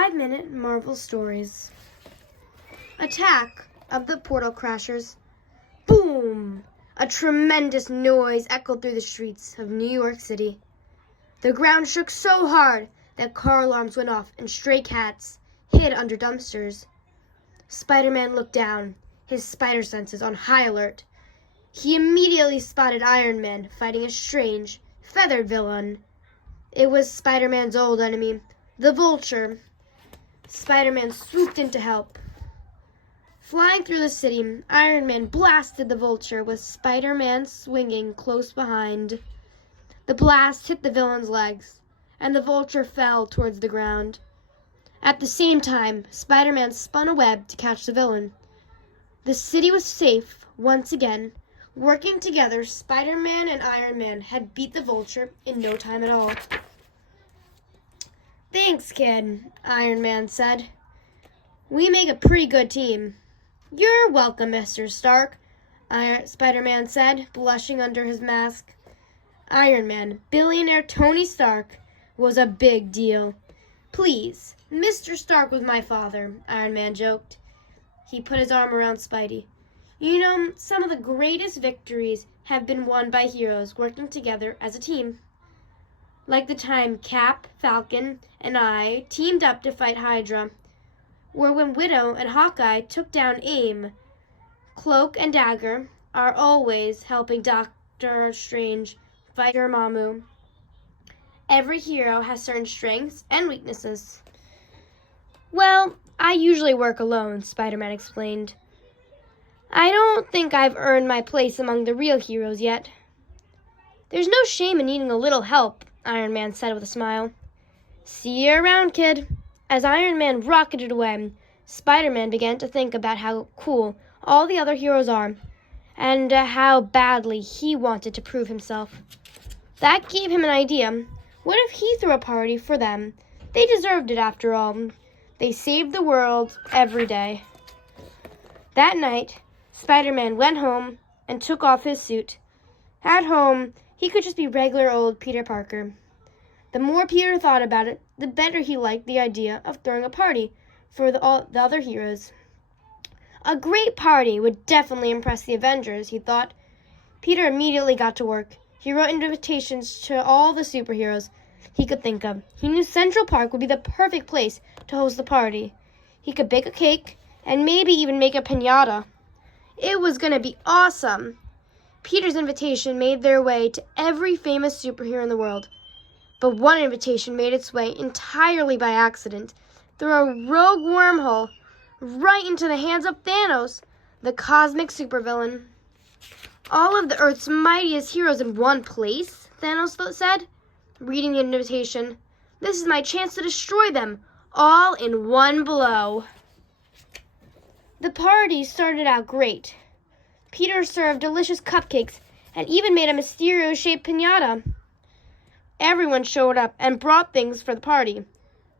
5-minute Marvel Stories. Attack of the Portal Crashers. Boom! A tremendous noise echoed through the streets of New York City. The ground shook so hard that car alarms went off and stray cats hid under dumpsters. Spider-Man looked down, his spider senses on high alert. He immediately spotted Iron Man fighting a strange, feathered villain. It was Spider-Man's old enemy, the Vulture. Spider-Man swooped in to help. Flying through the city, Iron Man blasted the Vulture with Spider-Man swinging close behind. The blast hit the villain's legs, and the Vulture fell towards the ground. At the same time, Spider-Man spun a web to catch the villain. The city was safe once again. Working together, Spider-Man and Iron Man had beat the Vulture in no time at all. "Thanks, kid," Iron Man said. "We make a pretty good team." "You're welcome, Mr. Stark," Spider-Man said, blushing under his mask. Iron Man, billionaire Tony Stark, was a big deal. "Please, Mr. Stark was my father," Iron Man joked. He put his arm around Spidey. "You know, some of the greatest victories have been won by heroes working together as a team. Like the time Cap, Falcon, and I teamed up to fight Hydra, or when Widow and Hawkeye took down AIM. Cloak and Dagger are always helping Doctor Strange fight Dormammu. Every hero has certain strengths and weaknesses." "Well, I usually work alone," Spider-Man explained. "I don't think I've earned my place among the real heroes yet." "There's no shame in needing a little help," Iron Man said with a smile. "See you around, kid." As Iron Man rocketed away, Spider-Man began to think about how cool all the other heroes are, and how badly he wanted to prove himself. That gave him an idea. What if he threw a party for them? They deserved it after all. They saved the world every day. That night, Spider-Man went home and took off his suit. At home, he could just be regular old Peter Parker. The more Peter thought about it, the better he liked the idea of throwing a party for the other heroes. A great party would definitely impress the Avengers, he thought. Peter immediately got to work. He wrote invitations to all the superheroes he could think of. He knew Central Park would be the perfect place to host the party. He could bake a cake and maybe even make a piñata. It was going to be awesome. Peter's invitation made their way to every famous superhero in the world. But one invitation made its way entirely by accident through a rogue wormhole right into the hands of Thanos, the cosmic supervillain. "All of the Earth's mightiest heroes in one place," Thanos said, reading the invitation. "This is my chance to destroy them, all in one blow." The party started out great. Peter served delicious cupcakes and even made a Mysterio-shaped piñata. Everyone showed up and brought things for the party.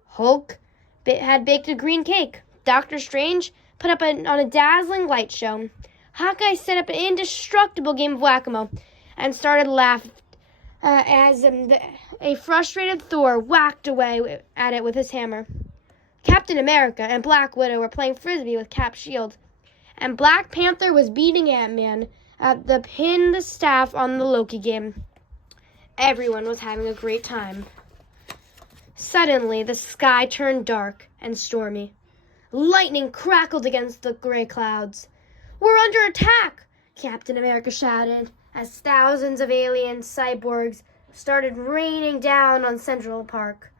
Hulk had baked a green cake. Doctor Strange put up on a dazzling light show. Hawkeye set up an indestructible game of whack-a-mole and started laughing as a frustrated Thor whacked away at it with his hammer. Captain America and Black Widow were playing frisbee with Cap's shield, and Black Panther was beating Ant-Man at the pin the staff on the Loki game. Everyone was having a great time. Suddenly, the sky turned dark and stormy. Lightning crackled against the gray clouds. "We're under attack!" Captain America shouted as thousands of alien cyborgs started raining down on Central Park.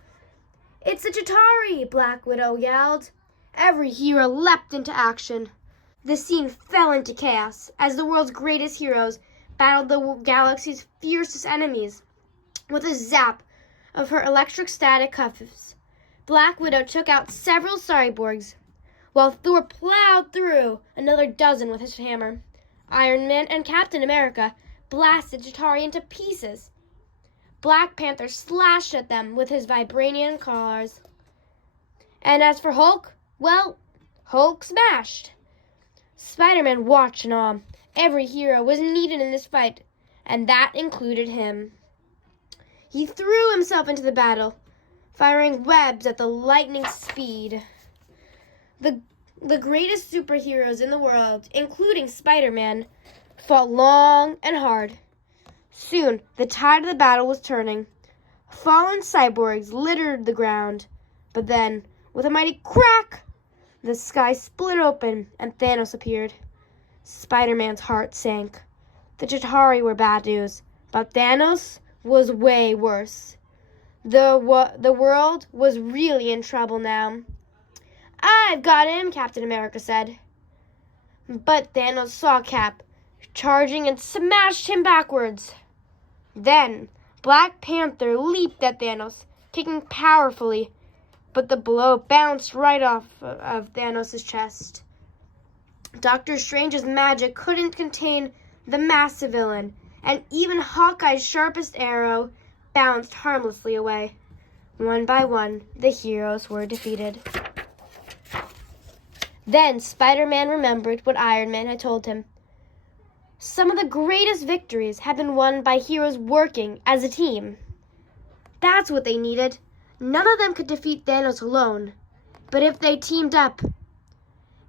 "It's the Chitauri!" Black Widow yelled. Every hero leapt into action. The scene fell into chaos as the world's greatest heroes battled the galaxy's fiercest enemies. With a zap of her electric static cuffs, Black Widow took out several cyborgs, while Thor plowed through another dozen with his hammer. Iron Man and Captain America blasted Chitauri into pieces. Black Panther slashed at them with his vibranium claws. And as for Hulk, well, Hulk smashed. Spider-Man watched in awe. Every hero was needed in this fight, and that included him. He threw himself into the battle, firing webs at the lightning speed. The greatest superheroes in the world, including Spider-Man, fought long and hard. Soon, the tide of the battle was turning. Fallen cyborgs littered the ground. But then, with a mighty crack, the sky split open and Thanos appeared. Spider-Man's heart sank. The Chitauri were bad news, but Thanos was way worse. The world was really in trouble now. "I've got him," Captain America said. But Thanos saw Cap charging and smashed him backwards. Then Black Panther leaped at Thanos, kicking powerfully, but the blow bounced right off of Thanos' chest. Doctor Strange's magic couldn't contain the massive villain, and even Hawkeye's sharpest arrow bounced harmlessly away. One by one, the heroes were defeated. Then Spider-Man remembered what Iron Man had told him. Some of the greatest victories had been won by heroes working as a team. That's what they needed. None of them could defeat Thanos alone. But if they teamed up...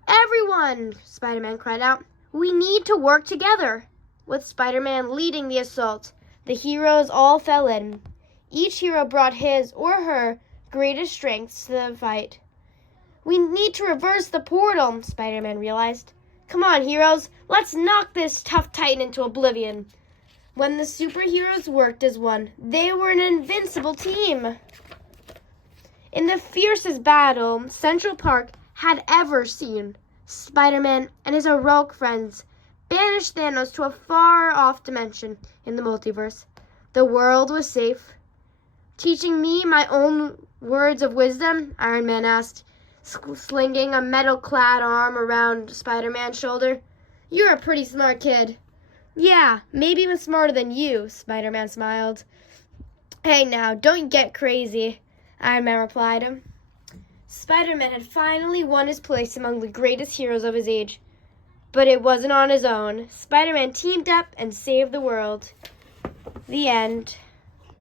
"Everyone!" Spider-Man cried out. "We need to work together!" With Spider-Man leading the assault, the heroes all fell in. Each hero brought his or her greatest strengths to the fight. "We need to reverse the portal," Spider-Man realized. "Come on, heroes, let's knock this tough titan into oblivion." When the superheroes worked as one, they were an invincible team. In the fiercest battle Central Park had ever seen, Spider-Man and his heroic friends banished Thanos to a far-off dimension in the multiverse. The world was safe. "Teaching me my own words of wisdom?" Iron Man asked, slinging a metal-clad arm around Spider-Man's shoulder. "You're a pretty smart kid." "Yeah, maybe I'm smarter than you," Spider-Man smiled. "Hey now, don't get crazy," Iron Man replied. Spider-Man had finally won his place among the greatest heroes of his age. But it wasn't on his own. Spider-Man teamed up and saved the world. The end.